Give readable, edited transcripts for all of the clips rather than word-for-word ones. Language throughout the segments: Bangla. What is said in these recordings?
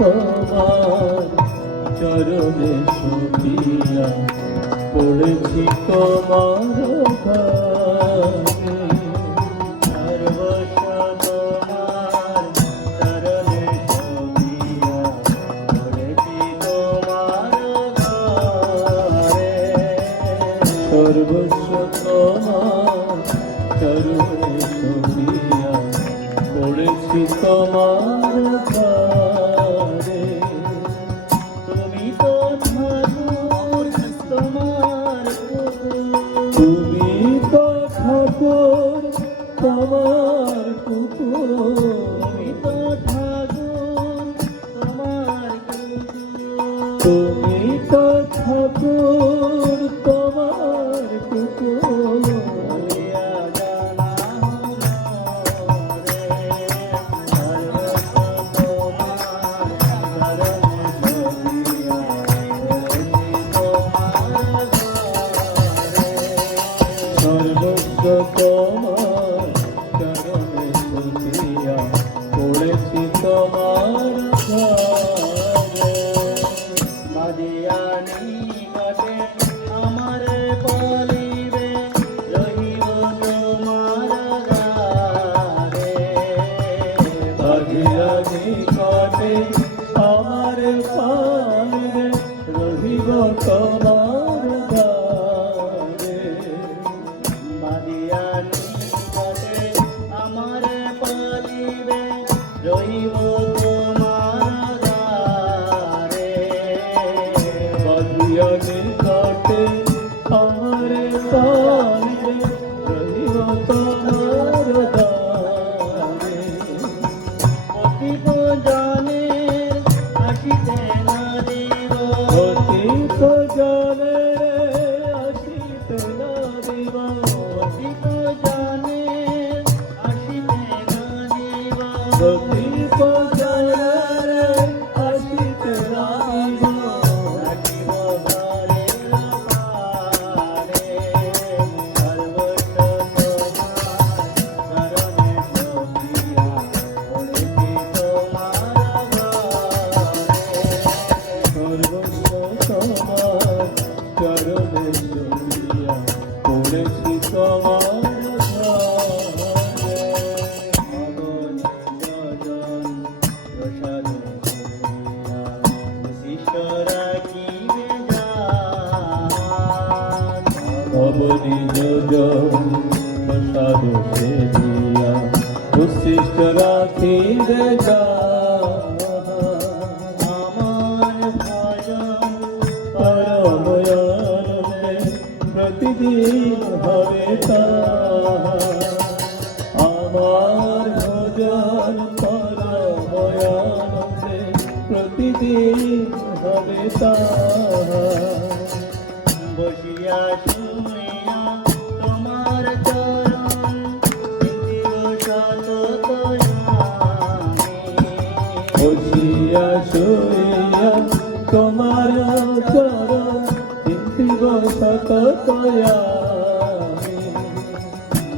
তোমার চরণে সপিয়া পড়েছি তোমার ঘরে সর্বস্ব তোমার চরণে সপিয়া পড়েছি তোমার ঘরে তুমি তো ঠাকুর তোমার তুমি তো ঠাকুর তোমার কুকুর তুমি তো ঠাকুর তোমার তুমি তো ঠাকুর তোমার কুকুর সর্বস্ব তোমার চরণে সপিয়া পড়েছি তোমার ঘরে মাদিয়ানি কাটে আমার বলিবে রহিব তোমার গারে মাদিয়ানি কাটে আমার বলিবে রহিব তোমার গারে মাদিয়ানি কাটে আমার বলিবে রহিব তোমার গারে মাদিয়ানি কাটে আমার বলিবে রহিব তোমার গারে অতীত জানের আসিতে না দিব অতীত জানের আসিতে না দিব অতীত জানের আসিতে না দিব অতীত জানের আসিতে না দিব রাখিব ঘরের পারে সর্বস্ব তোমার চরণে সপিয়া পড়েছি তোমার ঘরে সর্বস্ব তোমার চরণে সপিয়া পড়েছি তোমার ঘরে ভগবান প্রসাদ শিষ্য রাখিবে যান ভবনী যোজন প্রসাদ সেবিয়া উচ্ছিষ্ট রাখিবে যান আমার ভজন পরময়ানন্দে প্রতিদিন হবে তার আমার ভজন পরময়ানন্দে প্রতিদিন হবে তার বসিয়া শুনিয়া তোমার চরণ বসিয়া শুনিয়া তোমার চরণ চিন্তিব সততয়ামি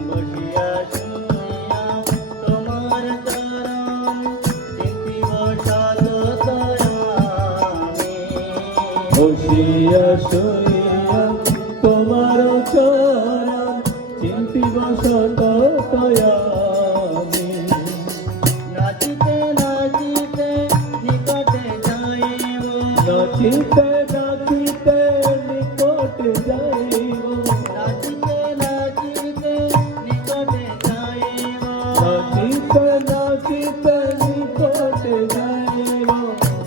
বসিয়া শুনিয়া তোমার চরণ চিন্তিব সততয়ামি বসিয়া শুনিয়া তোমার চরণ চিন্তিব সততয়ামি নাচিতে নাচিতে নিকটে যাইব নাচিতে নাচিতে নিকটে যাইব নাচিতে নাচিতে নিকটে যাইব নাচিতে নাচিতে নিকটে যাইব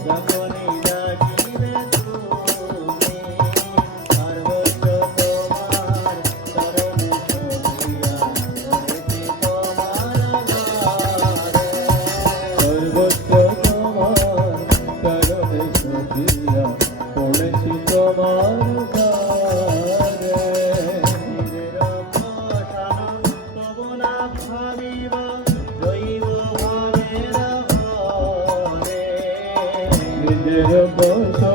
যখনই ডাকিবে তুমি সর্বস্ব তোমার চরণে সপিয়া পড়েছি তোমার ঘরে সর্বস্ব তোমার চরণে সপিয়া পড়েছি তোমার ঘরে নিজের ভাষণ তব না ভাবিব রইব ভাবের ঘরে নিজের ভাষণ